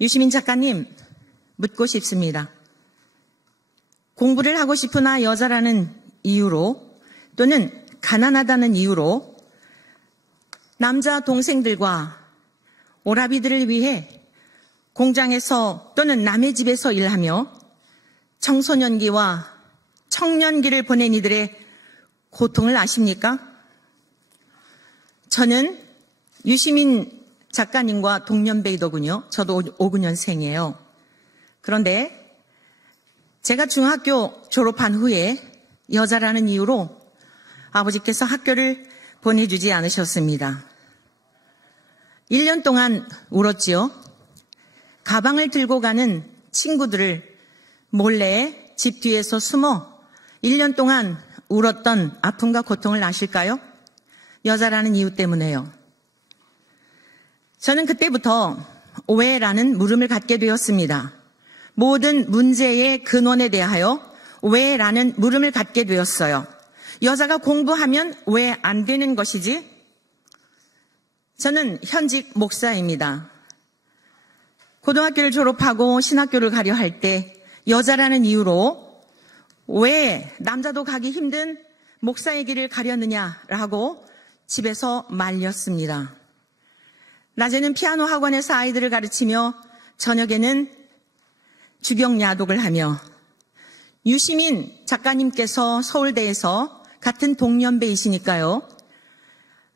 유시민 작가님, 묻고 싶습니다. 공부를 하고 싶으나 여자라는 이유로 또는 가난하다는 이유로 남자 동생들과 오라비들을 위해 공장에서 또는 남의 집에서 일하며 청소년기와 청년기를 보낸 이들의 고통을 아십니까? 저는 유시민 작가님과 동년배이더군요. 저도 59년생이에요. 그런데 제가 중학교 졸업한 후에 여자라는 이유로 아버지께서 학교를 보내주지 않으셨습니다. 1년 동안 울었지요. 가방을 들고 가는 친구들을 몰래 집 뒤에서 숨어 1년 동안 울었던 아픔과 고통을 아실까요? 여자라는 이유 때문에요. 저는 그때부터 왜라는 물음을 갖게 되었습니다. 모든 문제의 근원에 대하여 왜라는 물음을 갖게 되었어요. 여자가 공부하면 왜 안 되는 것이지? 저는 현직 목사입니다. 고등학교를 졸업하고 신학교를 가려 할 때 여자라는 이유로 왜 남자도 가기 힘든 목사의 길을 가려느냐라고 집에서 말렸습니다. 낮에는 피아노 학원에서 아이들을 가르치며 저녁에는 주경야독을 하며 유시민 작가님께서 서울대에서 같은 동년배이시니까요.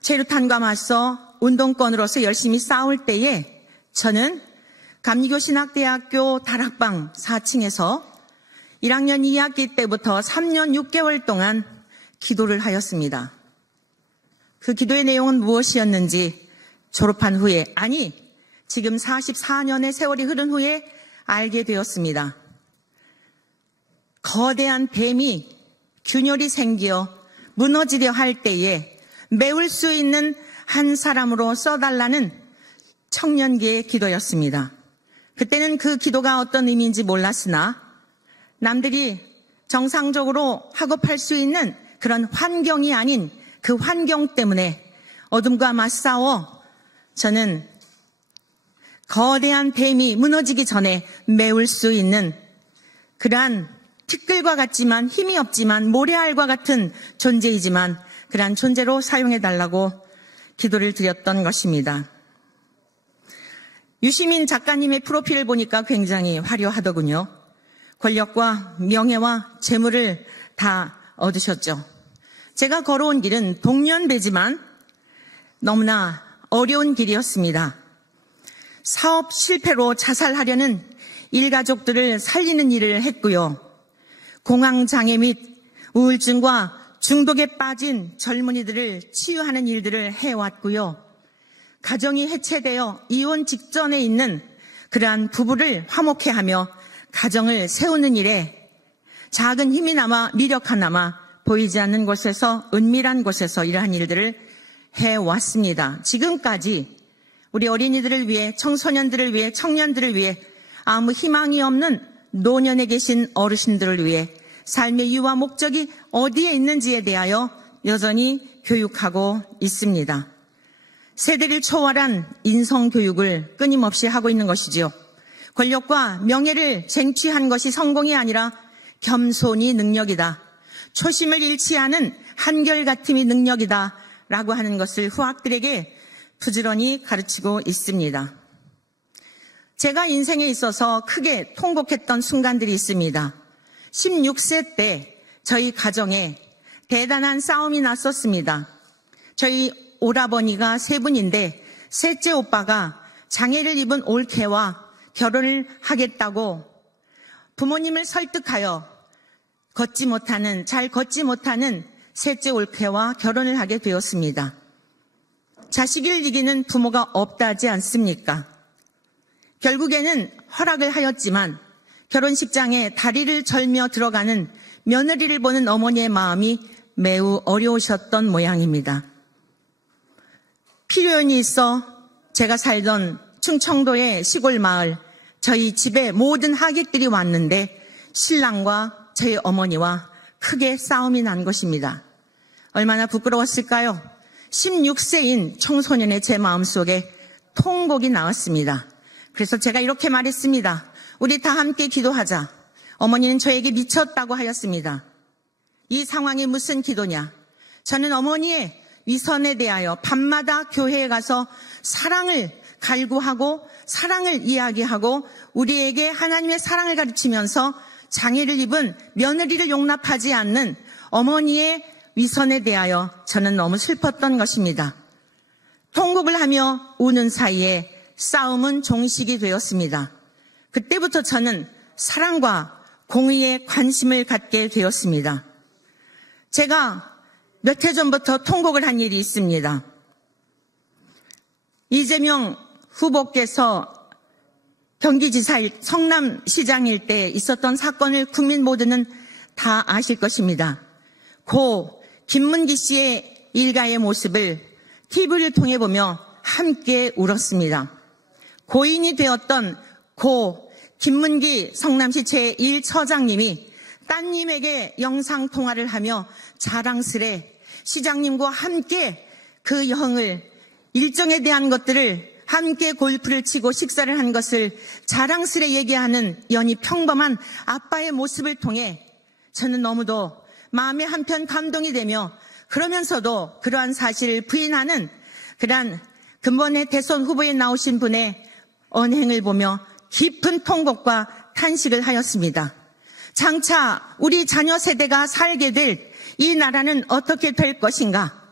체류탄과 맞서 운동권으로서 열심히 싸울 때에 저는 감리교신학대학교 다락방 4층에서 1학년 2학기 때부터 3년 6개월 동안 기도를 하였습니다. 그 기도의 내용은 무엇이었는지 졸업한 후에, 아니 지금 44년의 세월이 흐른 후에 알게 되었습니다. 거대한 뱀이 균열이 생겨 무너지려 할 때에 메울 수 있는 한 사람으로 써달라는 청년기의 기도였습니다. 그때는 그 기도가 어떤 의미인지 몰랐으나 남들이 정상적으로 학업할 수 있는 그런 환경이 아닌 그 환경 때문에 어둠과 맞싸워 저는 거대한 뱀이 무너지기 전에 메울 수 있는 그러한 티끌과 같지만 힘이 없지만 모래알과 같은 존재이지만 그러한 존재로 사용해달라고 기도를 드렸던 것입니다. 유시민 작가님의 프로필을 보니까 굉장히 화려하더군요. 권력과 명예와 재물을 다 얻으셨죠. 제가 걸어온 길은 동년배지만 너무나 어려운 길이었습니다. 사업 실패로 자살하려는 일가족들을 살리는 일을 했고요. 공황장애 및 우울증과 중독에 빠진 젊은이들을 치유하는 일들을 해왔고요. 가정이 해체되어 이혼 직전에 있는 그러한 부부를 화목케 하며 가정을 세우는 일에 작은 힘이나마 미력 하나마 보이지 않는 곳에서 은밀한 곳에서 이러한 일들을 해왔습니다. 지금까지 우리 어린이들을 위해 청소년들을 위해 청년들을 위해 아무 희망이 없는 노년에 계신 어르신들을 위해 삶의 이유와 목적이 어디에 있는지에 대하여 여전히 교육하고 있습니다. 세대를 초월한 인성교육을 끊임없이 하고 있는 것이지요. 권력과 명예를 쟁취한 것이 성공이 아니라 겸손이 능력이다. 초심을 잃지 않은 한결같음이 능력이다. 라고 하는 것을 후학들에게 부지런히 가르치고 있습니다. 제가 인생에 있어서 크게 통곡했던 순간들이 있습니다. 16세 때 저희 가정에 대단한 싸움이 났었습니다. 저희 오라버니가 세 분인데 셋째 오빠가 장애를 입은 올케와 결혼을 하겠다고 부모님을 설득하여 잘 걷지 못하는 셋째 올케와 결혼을 하게 되었습니다. 자식을 이기는 부모가 없다 하지 않습니까? 결국에는 허락을 하였지만 결혼식장에 다리를 절며 들어가는 며느리를 보는 어머니의 마음이 매우 어려우셨던 모양입니다. 필요연이 있어 제가 살던 충청도의 시골 마을 저희 집에 모든 하객들이 왔는데 신랑과 저희 어머니와 크게 싸움이 난 것입니다. 얼마나 부끄러웠을까요? 16세인 청소년의 제 마음속에 통곡이 나왔습니다. 그래서 제가 이렇게 말했습니다. 우리 다 함께 기도하자. 어머니는 저에게 미쳤다고 하였습니다. 이 상황이 무슨 기도냐? 저는 어머니의 위선에 대하여 밤마다 교회에 가서 사랑을 갈구하고 사랑을 이야기하고 우리에게 하나님의 사랑을 가르치면서 장애를 입은 며느리를 용납하지 않는 어머니의 위선에 대하여 저는 너무 슬펐던 것입니다. 통곡을 하며 우는 사이에 싸움은 종식이 되었습니다. 그때부터 저는 사랑과 공의에 관심을 갖게 되었습니다. 제가 몇 해 전부터 통곡을 한 일이 있습니다. 이재명 후보께서 경기지사일 성남시장일 때 있었던 사건을 국민 모두는 다 아실 것입니다. 고 김문기 씨의 일가의 모습을 TV를 통해 보며 함께 울었습니다. 고인이 되었던 고 김문기 성남시 제1처장님이 따님에게 영상통화를 하며 자랑스레 시장님과 함께 그 여흥을 일정에 대한 것들을 함께 골프를 치고 식사를 한 것을 자랑스레 얘기하는 연히 평범한 아빠의 모습을 통해 저는 너무도 마음에 한편 감동이 되며 그러면서도 그러한 사실을 부인하는 그러한 근본의 대선 후보에 나오신 분의 언행을 보며 깊은 통곡과 탄식을 하였습니다. 장차 우리 자녀 세대가 살게 될 이 나라는 어떻게 될 것인가?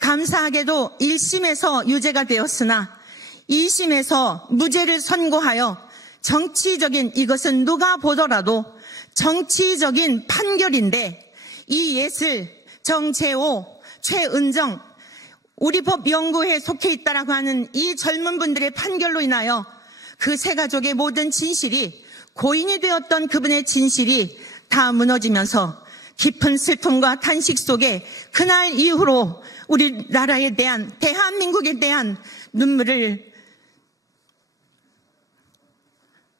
감사하게도 1심에서 유죄가 되었으나 2심에서 무죄를 선고하여 정치적인 이것은 누가 보더라도 정치적인 판결인데 이 예슬, 정재호, 최은정 우리 법연구회에 속해 있다라고 하는 이 젊은 분들의 판결로 인하여 그 세 가족의 모든 진실이 고인이 되었던 그분의 진실이 다 무너지면서 깊은 슬픔과 탄식 속에 그날 이후로 우리나라에 대한 대한민국에 대한 눈물을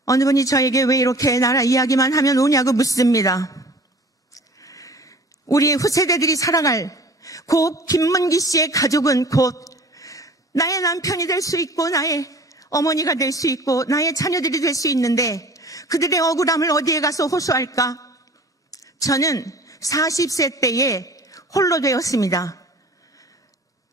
어느 분이 저에게 왜 이렇게 나라 이야기만 하면 우냐고 묻습니다. 우리 후세대들이 살아갈 고 김문기 씨의 가족은 곧 나의 남편이 될 수 있고 나의 어머니가 될 수 있고 나의 자녀들이 될 수 있는데 그들의 억울함을 어디에 가서 호소할까? 저는 40세 때에 홀로 되었습니다.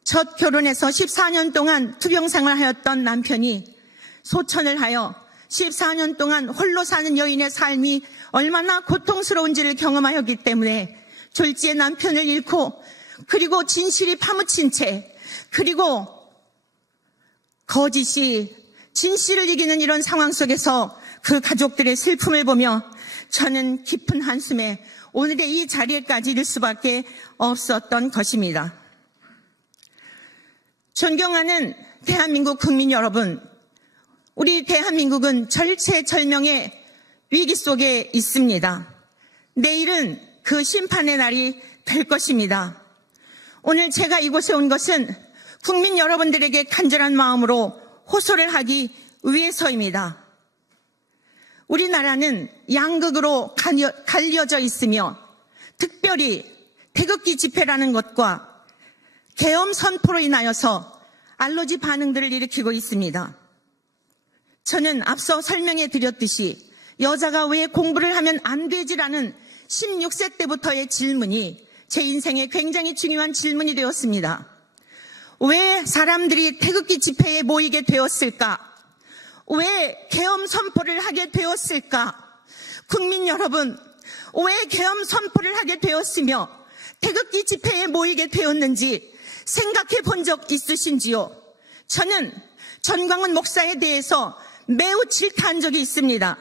첫 결혼해서 14년 동안 투병생활을 하였던 남편이 소천을 하여 14년 동안 홀로 사는 여인의 삶이 얼마나 고통스러운지를 경험하였기 때문에 졸지에 남편을 잃고 그리고 진실이 파묻힌 채 그리고 거짓이 진실을 이기는 이런 상황 속에서 그 가족들의 슬픔을 보며 저는 깊은 한숨에 오늘의 이 자리에까지 이를 수밖에 없었던 것입니다. 존경하는 대한민국 국민 여러분, 우리 대한민국은 절체절명의 위기 속에 있습니다. 내일은 그 심판의 날이 될 것입니다. 오늘 제가 이곳에 온 것은 국민 여러분들에게 간절한 마음으로 호소를 하기 위해서입니다. 우리나라는 양극으로 갈려져 있으며 특별히 태극기 집회라는 것과 계엄 선포로 인하여서 알러지 반응들을 일으키고 있습니다. 저는 앞서 설명해 드렸듯이 여자가 왜 공부를 하면 안 되지라는 16세 때부터의 질문이 제 인생에 굉장히 중요한 질문이 되었습니다. 왜 사람들이 태극기 집회에 모이게 되었을까? 왜 계엄 선포를 하게 되었을까? 국민 여러분, 왜 계엄 선포를 하게 되었으며 태극기 집회에 모이게 되었는지 생각해 본 적 있으신지요? 저는 전광훈 목사에 대해서 매우 질타한 적이 있습니다.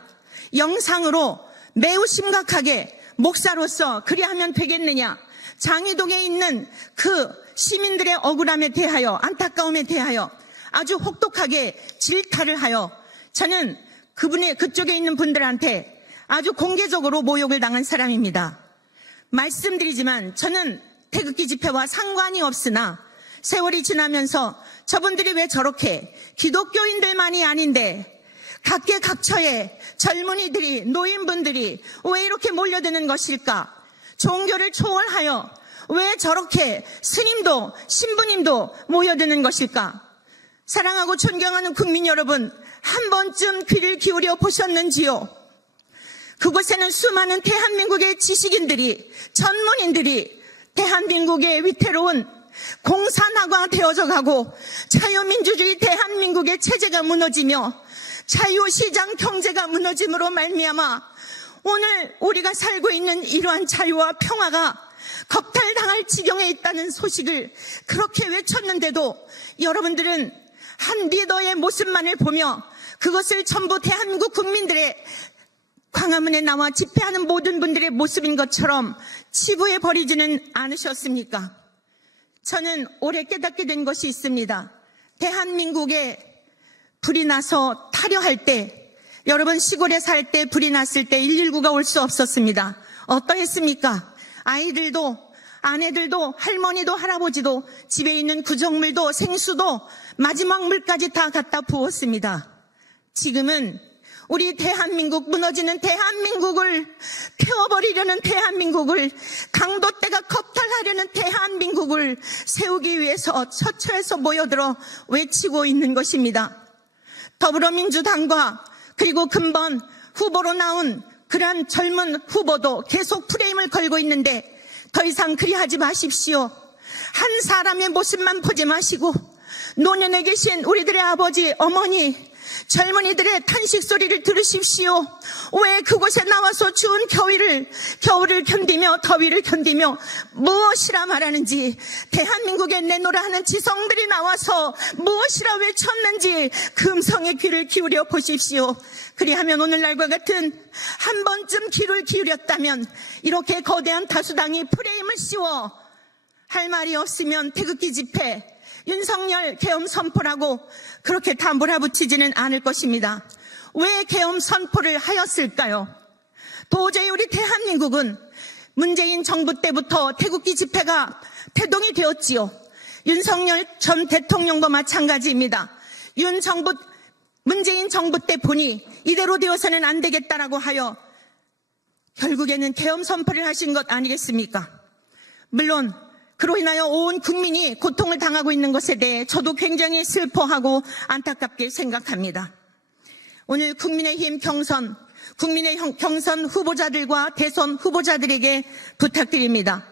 영상으로 매우 심각하게 목사로서 그리하면 되겠느냐? 장이동에 있는 그 시민들의 억울함에 대하여 안타까움에 대하여 아주 혹독하게 질타를 하여 저는 그쪽에 있는 분들한테 아주 공개적으로 모욕을 당한 사람입니다. 말씀드리지만 저는 태극기 집회와 상관이 없으나 세월이 지나면서 저분들이 왜 저렇게 기독교인들만이 아닌데 각계각처의 젊은이들이 노인분들이 왜 이렇게 몰려드는 것일까? 종교를 초월하여 왜 저렇게 스님도 신부님도 모여드는 것일까? 사랑하고 존경하는 국민 여러분, 한 번쯤 귀를 기울여 보셨는지요? 그곳에는 수많은 대한민국의 지식인들이, 전문인들이 대한민국의 위태로운 공산화가 되어져 가고 자유민주주의 대한민국의 체제가 무너지며 자유시장 경제가 무너짐으로 말미암아 오늘 우리가 살고 있는 이러한 자유와 평화가 겁탈당할 지경에 있다는 소식을 그렇게 외쳤는데도 여러분들은 한 리더의 모습만을 보며 그것을 전부 대한민국 국민들의 광화문에 나와 집회하는 모든 분들의 모습인 것처럼 치부해 버리지는 않으셨습니까? 저는 올해 깨닫게 된 것이 있습니다. 대한민국에 불이 나서 타려할 때, 여러분 시골에 살 때 불이 났을 때 119가 올 수 없었습니다. 어떠했습니까? 아이들도, 아내들도, 할머니도, 할아버지도, 집에 있는 구정물도, 생수도 마지막 물까지 다 갖다 부었습니다. 지금은 우리 대한민국, 무너지는 대한민국을, 태워버리려는 대한민국을, 강도떼가 겁탈하려는 대한민국을 세우기 위해서 처처에서 모여들어 외치고 있는 것입니다. 더불어민주당과 그리고 근본 후보로 나온 그러한 젊은 후보도 계속 프레임을 걸고 있는데 더 이상 그리하지 마십시오. 한 사람의 모습만 보지 마시고 노년에 계신 우리들의 아버지, 어머니, 젊은이들의 탄식 소리를 들으십시오. 왜 그곳에 나와서 추운 겨울을 견디며 더위를 견디며 무엇이라 말하는지, 대한민국에 내놓으라 하는 지성들이 나와서 무엇이라 외쳤는지 그 음성에 귀를 기울여 보십시오. 그리하면 오늘날과 같은 한 번쯤 귀를 기울였다면 이렇게 거대한 다수당이 프레임을 씌워 할 말이 없으면 태극기 집회, 윤석열 계엄 선포라고 그렇게 다 몰아붙이지는 않을 것입니다. 왜 계엄 선포를 하였을까요? 도저히 우리 대한민국은 문재인 정부 때부터 태극기 집회가 태동이 되었지요. 윤석열 전 대통령도 마찬가지입니다. 문재인 정부 때 보니 이대로 되어서는 안 되겠다라고 하여 결국에는 계엄 선포를 하신 것 아니겠습니까? 물론 그로 인하여 온 국민이 고통을 당하고 있는 것에 대해 저도 굉장히 슬퍼하고 안타깝게 생각합니다. 오늘 국민의힘 경선 후보자들과 대선 후보자들에게 부탁드립니다.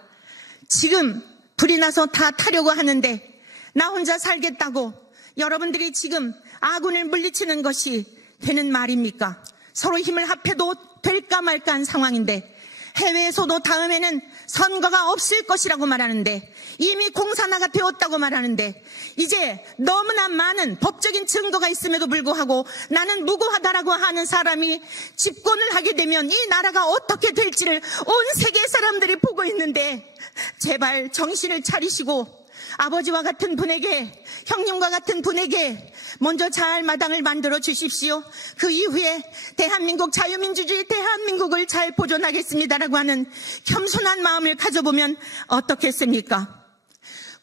지금 불이 나서 다 타려고 하는데 나 혼자 살겠다고 여러분들이 지금 아군을 물리치는 것이 되는 말입니까? 서로 힘을 합해도 될까 말까 한 상황인데 해외에서도 다음에는 선거가 없을 것이라고 말하는데 이미 공산화가 되었다고 말하는데 이제 너무나 많은 법적인 증거가 있음에도 불구하고 나는 무고하다라고 하는 사람이 집권을 하게 되면 이 나라가 어떻게 될지를 온 세계 사람들이 보고 있는데 제발 정신을 차리시고 아버지와 같은 분에게, 형님과 같은 분에게 먼저 잘 마당을 만들어 주십시오. 그 이후에 대한민국, 자유민주주의 대한민국을 잘 보존하겠습니다라고 하는 겸손한 마음을 가져보면 어떻겠습니까?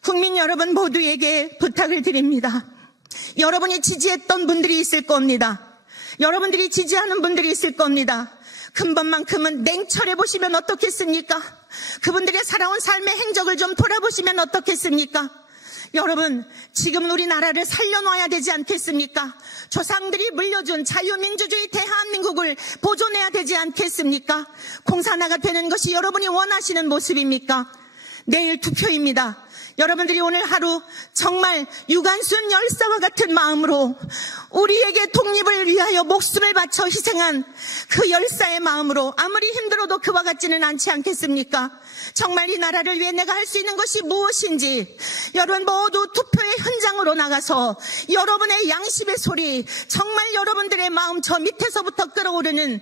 국민 여러분 모두에게 부탁을 드립니다. 여러분이 지지했던 분들이 있을 겁니다. 여러분들이 지지하는 분들이 있을 겁니다. 근본만큼은 냉철해 보시면 어떻겠습니까? 그분들의 살아온 삶의 행적을 좀 돌아보시면 어떻겠습니까? 여러분, 지금 우리나라를 살려놔야 되지 않겠습니까? 조상들이 물려준 자유민주주의 대한민국을 보존해야 되지 않겠습니까? 공산화가 되는 것이 여러분이 원하시는 모습입니까? 내일 투표입니다. 여러분들이 오늘 하루 정말 유관순 열사와 같은 마음으로 우리에게 독립을 위하여 목숨을 바쳐 희생한 그 열사의 마음으로 아무리 힘들어도 그와 같지는 않지 않겠습니까? 정말 이 나라를 위해 내가 할 수 있는 것이 무엇인지 여러분 모두 투표의 현장으로 나가서 여러분의 양심의 소리, 정말 여러분들의 마음 저 밑에서부터 끌어오르는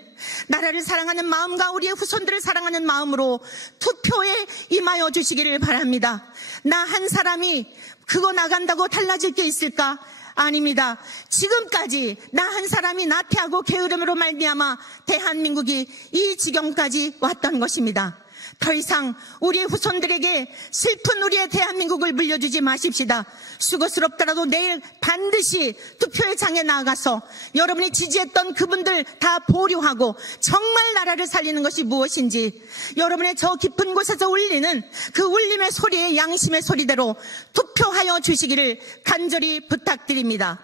나라를 사랑하는 마음과 우리의 후손들을 사랑하는 마음으로 투표에 임하여 주시기를 바랍니다. 나 한 사람이 그거 나간다고 달라질 게 있을까? 아닙니다. 지금까지 나 한 사람이 나태하고 게으름으로 말미암아 대한민국이 이 지경까지 왔던 것입니다. 더 이상 우리의 후손들에게 슬픈 우리의 대한민국을 물려주지 마십시다. 수고스럽더라도 내일 반드시 투표의 장에 나가서 여러분이 지지했던 그분들 다 보류하고 정말 나라를 살리는 것이 무엇인지 여러분의 저 깊은 곳에서 울리는 그 울림의 소리의 양심의 소리대로 투표하여 주시기를 간절히 부탁드립니다.